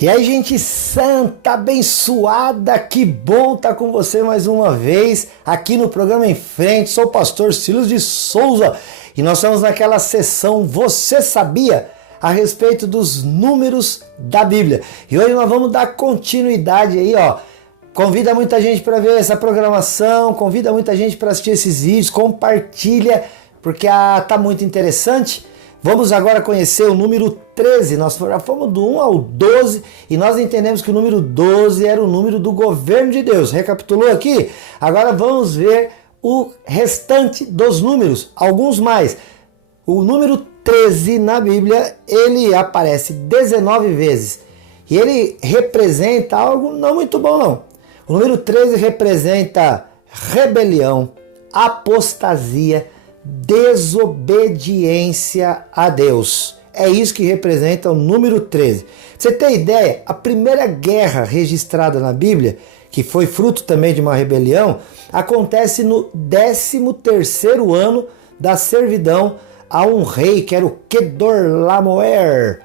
E aí, gente santa, abençoada, que bom estar com você mais uma vez aqui no programa Em Frente. Sou o pastor Silas de Souza e nós estamos naquela sessão Você Sabia? A respeito dos números da Bíblia. E hoje nós vamos dar continuidade aí, ó. Convida muita gente para ver essa programação, convida muita gente para assistir esses vídeos, compartilha, porque tá muito interessante. Vamos agora conhecer o número 13, nós já fomos do 1 ao 12 e nós entendemos que o número 12 era o número do governo de Deus. Recapitulou aqui? Agora vamos ver o restante dos números, alguns mais. O número 13 na Bíblia, ele aparece 19 vezes e ele representa algo não muito bom não. O número 13 representa rebelião, apostasia, desobediência a Deus. É isso que representa o número 13. Você tem ideia? A primeira guerra registrada na Bíblia, que foi fruto também de uma rebelião, acontece no 13º ano da servidão a um rei que era o Quedorlaomer.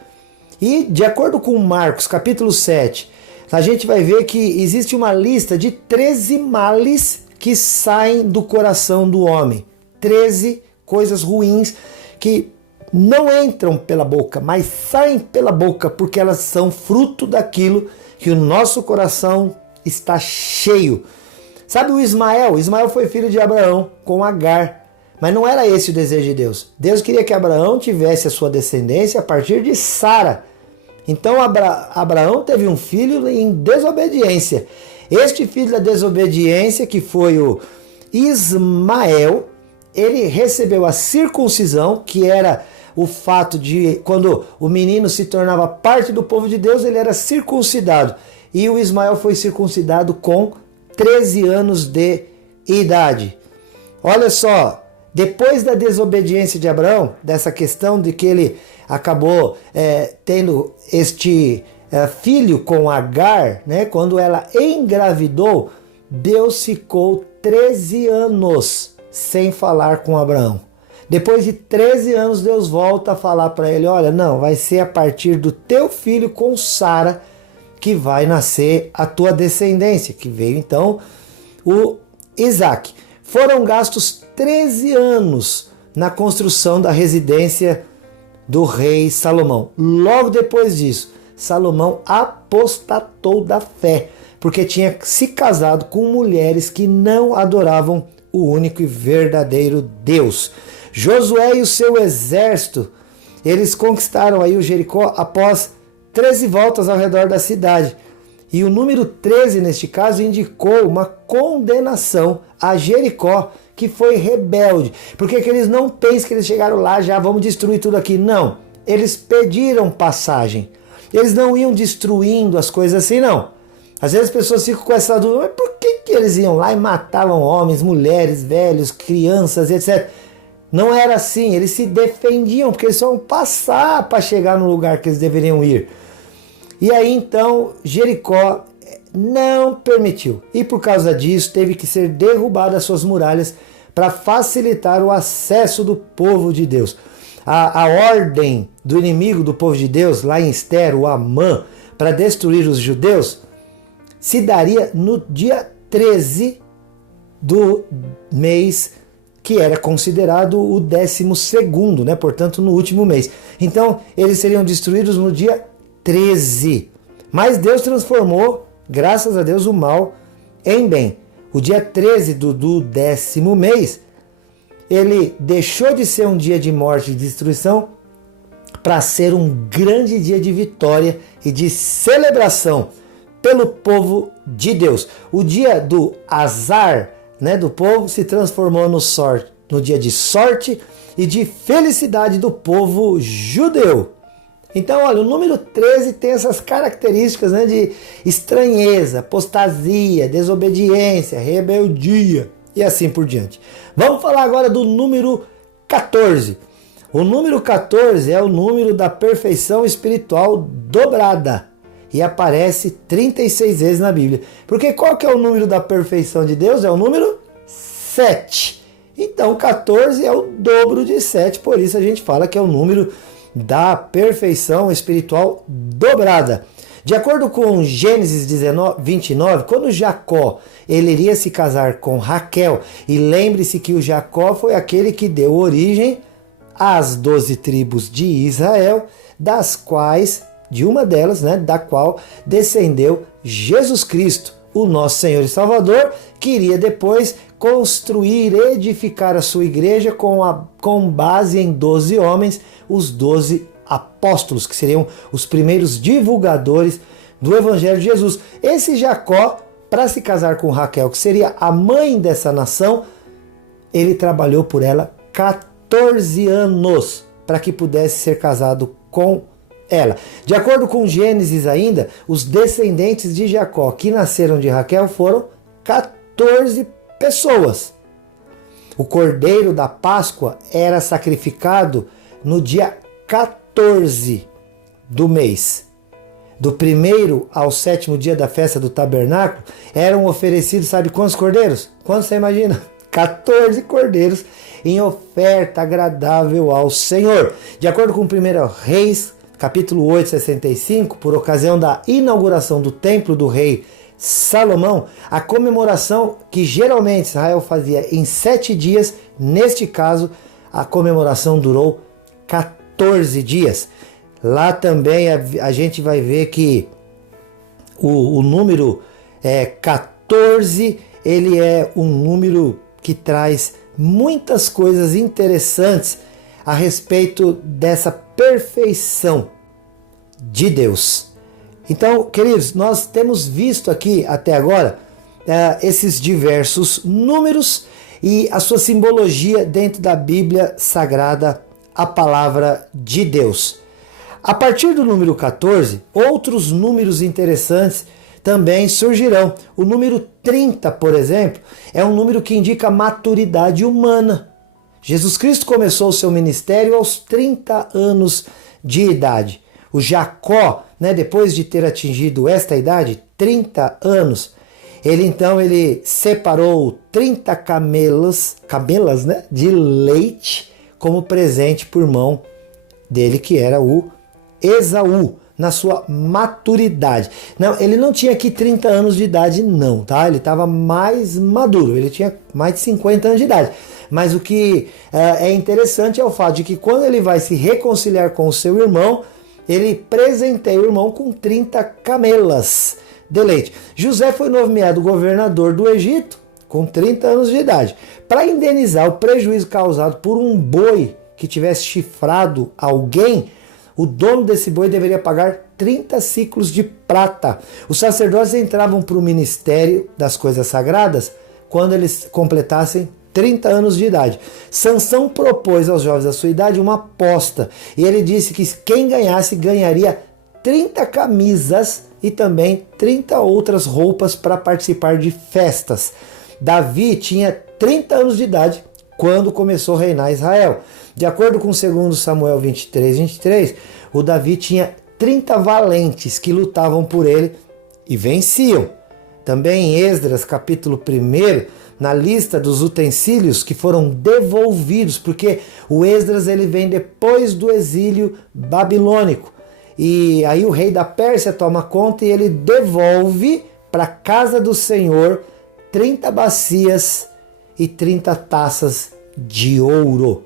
E de acordo com Marcos capítulo 7, a gente vai ver que existe uma lista de 13 males que saem do coração do homem. 13 coisas ruins que não entram pela boca, mas saem pela boca porque elas são fruto daquilo que o nosso coração está cheio. Sabe o Ismael? Ismael foi filho de Abraão com Agar, mas não era esse o desejo de Deus. Deus queria que Abraão tivesse a sua descendência a partir de Sara. Então Abraão teve um filho em desobediência. Este filho da desobediência, que foi o Ismael, ele recebeu a circuncisão, que era o fato de quando o menino se tornava parte do povo de Deus, ele era circuncidado. E o Ismael foi circuncidado com 13 anos de idade. Olha só, depois da desobediência de Abraão, dessa questão de que ele acabou tendo este filho com Agar, né, quando ela engravidou, Deus ficou 13 anos sem falar com Abraão. Depois de 13 anos, Deus volta a falar para ele, olha, não, vai ser a partir do teu filho com Sara que vai nascer a tua descendência, que veio então o Isaac. Foram gastos 13 anos na construção da residência do rei Salomão. Logo depois disso, Salomão apostatou da fé, porque tinha se casado com mulheres que não adoravam o único e verdadeiro Deus. Josué e o seu exército, eles conquistaram aí o Jericó após 13 voltas ao redor da cidade. E o número 13, neste caso, indicou uma condenação a Jericó, que foi rebelde. Porque que eles não pensam que eles chegaram lá, já vamos destruir tudo aqui. Não, eles pediram passagem. Eles não iam destruindo as coisas assim, não. Às vezes as pessoas ficam com essa dúvida, mas por que eles iam lá e matavam homens, mulheres, velhos, crianças, etc. Não era assim, eles se defendiam, porque eles só iam passar para chegar no lugar que eles deveriam ir. E aí então Jericó não permitiu. E por causa disso teve que ser derrubadas suas muralhas para facilitar o acesso do povo de Deus. A ordem do inimigo do povo de Deus, lá em Ester, o Amã, para destruir os judeus, se daria no dia 13 do mês, que era considerado o 12º, né? Portanto, no último mês. Então, eles seriam destruídos no dia 13. Mas Deus transformou, graças a Deus, o mal em bem. O dia 13 do 10º mês, ele deixou de ser um dia de morte e destruição para ser um grande dia de vitória e de celebração pelo povo de Deus. O dia do azar, né, do povo se transformou no dia de sorte e de felicidade do povo judeu. Então, olha, o número 13 tem essas características, né, de estranheza, apostasia, desobediência, rebeldia e assim por diante. Vamos falar agora do número 14. O número 14 é o número da perfeição espiritual dobrada e aparece 36 vezes na Bíblia. Porque qual que é o número da perfeição de Deus? É o número 7. Então 14 é o dobro de 7, por isso a gente fala que é o número da perfeição espiritual dobrada. De acordo com Gênesis 29, quando Jacó ele iria se casar com Raquel, e lembre-se que o Jacó foi aquele que deu origem às 12 tribos de Israel, das quais, de uma delas, da qual descendeu Jesus Cristo, o nosso Senhor e Salvador, que iria depois construir, edificar a sua igreja com base em 12 homens, os 12 apóstolos, que seriam os primeiros divulgadores do Evangelho de Jesus. Esse Jacó, para se casar com Raquel, que seria a mãe dessa nação, ele trabalhou por ela 14 anos para que pudesse ser casado com ela. De acordo com Gênesis ainda, os descendentes de Jacó que nasceram de Raquel foram 14 pessoas. O cordeiro da Páscoa era sacrificado no dia 14 do mês. Do 1º ao 7º dia da festa do tabernáculo, eram oferecidos, sabe quantos cordeiros? Quantos você imagina? 14 cordeiros em oferta agradável ao Senhor. De acordo com 1 Reis, capítulo 8, 65, por ocasião da inauguração do templo do rei Salomão, a comemoração que geralmente Israel fazia em 7 dias, neste caso, a comemoração durou 14 dias. Lá também a gente vai ver que o número 14, ele é um número que traz muitas coisas interessantes a respeito dessa perfeição de Deus. Então, queridos, nós temos visto aqui até agora esses diversos números e a sua simbologia dentro da Bíblia Sagrada, a palavra de Deus. A partir do número 14, outros números interessantes também surgirão. O número 30, por exemplo, é um número que indica maturidade humana. Jesus Cristo começou o seu ministério aos 30 anos de idade. O Jacó, depois de ter atingido esta idade, 30 anos, ele separou 30 camelas de leite como presente por mão dele, que era o Esaú, na sua maturidade. Não, ele não tinha aqui 30 anos de idade não, tá? Ele estava mais maduro, ele tinha mais de 50 anos de idade. Mas o que é interessante é o fato de que quando ele vai se reconciliar com o seu irmão, ele presenteia o irmão com 30 camelas de leite. José foi nomeado governador do Egito com 30 anos de idade, para indenizar o prejuízo causado por um boi que tivesse chifrado alguém. O dono desse boi deveria pagar 30 ciclos de prata. Os sacerdotes entravam para o ministério das coisas sagradas quando eles completassem 30 anos de idade. Sansão propôs aos jovens da sua idade uma aposta, e ele disse que quem ganhasse ganharia 30 camisas e também 30 outras roupas para participar de festas. Davi tinha 30 anos de idade quando começou a reinar Israel. De acordo com 2 Samuel 23, o Davi tinha 30 valentes que lutavam por ele e venciam. Também em Esdras, capítulo 1, na lista dos utensílios que foram devolvidos, porque o Esdras ele vem depois do exílio babilônico. E aí o rei da Pérsia toma conta e ele devolve para a casa do Senhor 30 bacias e 30 taças de ouro.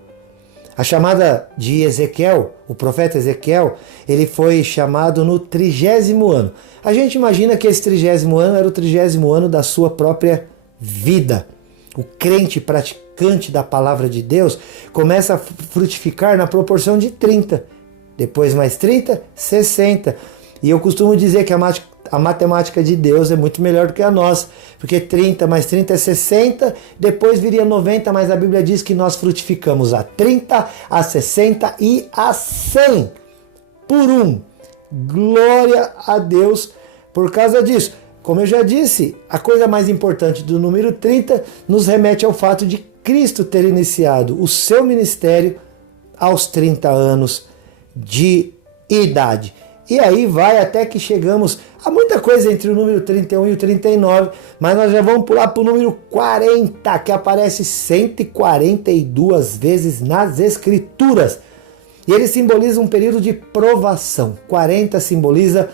A chamada de Ezequiel, o profeta Ezequiel, ele foi chamado no 30º ano. A gente imagina que esse 30º ano era o 30º ano da sua própria vida. O crente praticante da palavra de Deus começa a frutificar na proporção de 30. Depois mais 30, 60. E eu costumo dizer que a matemática de Deus é muito melhor do que a nossa, porque 30 mais 30 é 60, depois viria 90, mas a Bíblia diz que nós frutificamos a 30, a 60 e a 100 por um. Glória a Deus por causa disso. Como eu já disse, a coisa mais importante do número 30 nos remete ao fato de Cristo ter iniciado o seu ministério aos 30 anos de idade. E aí vai até que chegamos a muita coisa entre o número 31 e o 39, mas nós já vamos pular para o número 40, que aparece 142 vezes nas Escrituras. E ele simboliza um período de provação. 40 simboliza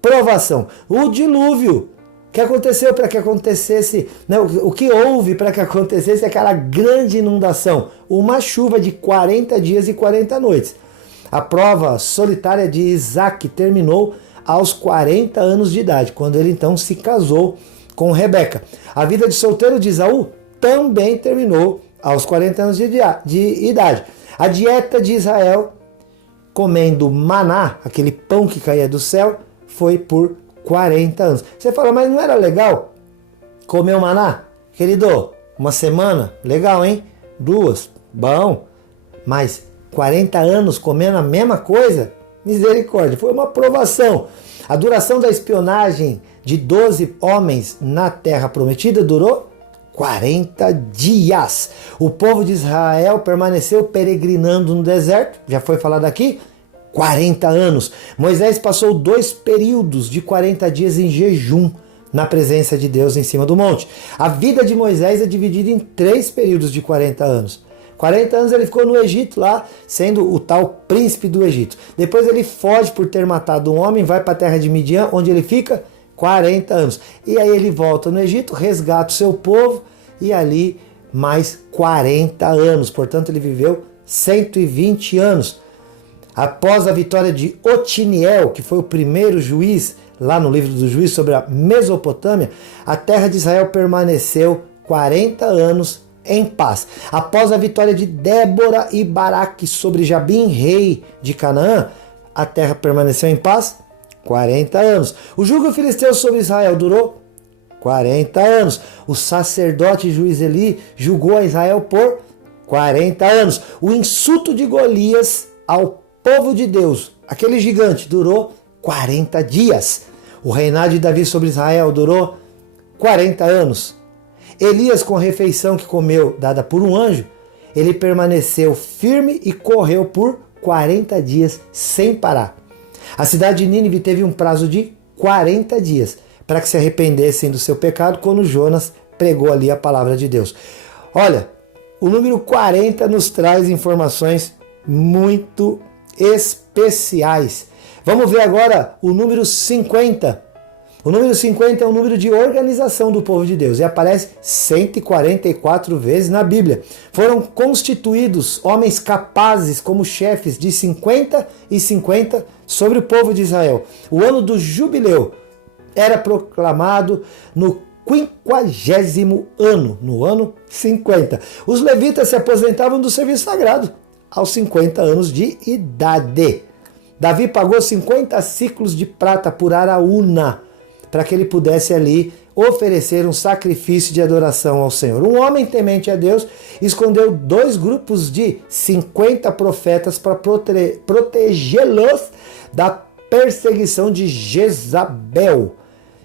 provação. O dilúvio, que aconteceu para que acontecesse, né, o que houve para que acontecesse aquela grande inundação, uma chuva de 40 dias e 40 noites. A prova solitária de Isaac terminou aos 40 anos de idade, quando ele então se casou com Rebeca. A vida de solteiro de Esaú também terminou aos 40 anos de idade. A dieta de Israel, comendo maná, aquele pão que caía do céu, foi por 40 anos. Você fala, mas não era legal comer o maná? Querido, uma semana, legal, hein? 2, bom. Mas 40 anos comendo a mesma coisa? Misericórdia, foi uma provação. A duração da espionagem de 12 homens na terra prometida durou 40 dias. O povo de Israel permaneceu peregrinando no deserto, já foi falado aqui, 40 anos. Moisés passou 2 períodos de 40 dias em jejum na presença de Deus em cima do monte. A vida de Moisés é dividida em 3 períodos de 40 anos. 40 anos ele ficou no Egito lá, sendo o tal príncipe do Egito. Depois ele foge por ter matado um homem, vai para a terra de Midian, onde ele fica 40 anos. E aí ele volta no Egito, resgata o seu povo e ali mais 40 anos. Portanto, ele viveu 120 anos. Após a vitória de Otiniel, que foi o primeiro juiz lá no livro dos Juízes sobre a Mesopotâmia, a terra de Israel permaneceu 40 anos em paz. Após a vitória de Débora e Baraque sobre Jabim, rei de Canaã, a terra permaneceu em paz 40 anos. O jugo filisteu sobre Israel durou 40 anos. O sacerdote juiz Eli julgou a Israel por 40 anos. O insulto de Golias ao povo de Deus, aquele gigante, durou 40 dias. O reinado de Davi sobre Israel durou 40 anos. Elias, com a refeição que comeu, dada por um anjo, ele permaneceu firme e correu por 40 dias sem parar. A cidade de Nínive teve um prazo de 40 dias para que se arrependessem do seu pecado quando Jonas pregou ali a palavra de Deus. Olha, o número 40 nos traz informações muito especiais. Vamos ver agora o número 50. O número 50 é o número de organização do povo de Deus e aparece 144 vezes na Bíblia. Foram constituídos homens capazes como chefes de 50 e 50 sobre o povo de Israel. O ano do jubileu era proclamado no 50º ano, no ano 50. Os levitas se aposentavam do serviço sagrado aos 50 anos de idade. Davi pagou 50 ciclos de prata por Araúna, para que ele pudesse ali oferecer um sacrifício de adoração ao Senhor. Um homem temente a Deus escondeu 2 grupos de 50 profetas para protegê-los da perseguição de Jezabel.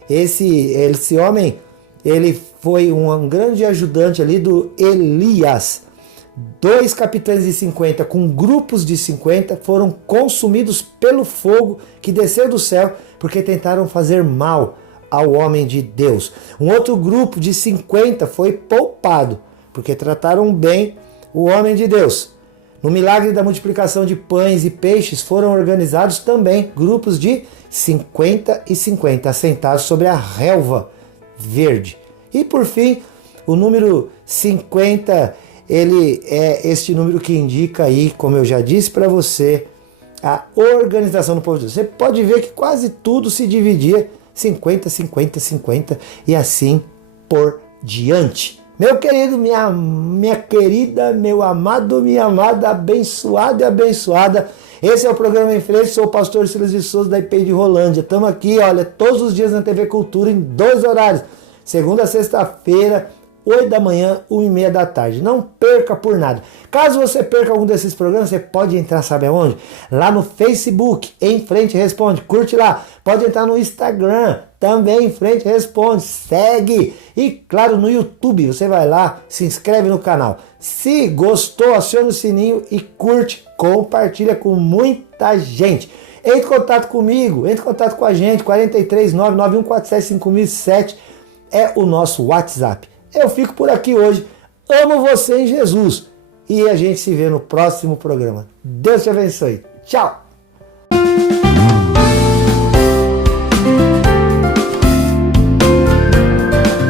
Esse homem, ele foi um grande ajudante ali do Elias. 2 capitães de 50 com grupos de 50 foram consumidos pelo fogo que desceu do céu porque tentaram fazer mal ao homem de Deus. Um outro grupo de 50 foi poupado porque trataram bem o homem de Deus. No milagre da multiplicação de pães e peixes foram organizados também grupos de 50 e 50 assentados sobre a relva verde. E por fim, o número 50, ele é este número que indica aí, como eu já disse para você, a organização do povo de Deus. Você pode ver que quase tudo se dividia 50, 50, 50 e assim por diante. Meu querido, minha querida, meu amado, minha amada, abençoado e abençoada. Esse é o programa Em Frente, sou o pastor Silas de Souza da IP de Rolândia. Estamos aqui, olha, todos os dias na TV Cultura em 2 horários. Segunda a sexta-feira, 8 da manhã, 1h30 da tarde. Não perca por nada. Caso você perca algum desses programas, você pode entrar, sabe aonde? Lá no Facebook, Em Frente Responde. Curte lá. Pode entrar no Instagram, também Em Frente Responde. Segue. E claro, no YouTube, você vai lá, se inscreve no canal. Se gostou, aciona o sininho e curte, compartilha com muita gente. Entre em contato comigo, entre em contato com a gente. 43991475007 é o nosso WhatsApp. Eu fico por aqui hoje. Amo você em Jesus. E a gente se vê no próximo programa. Deus te abençoe. Tchau!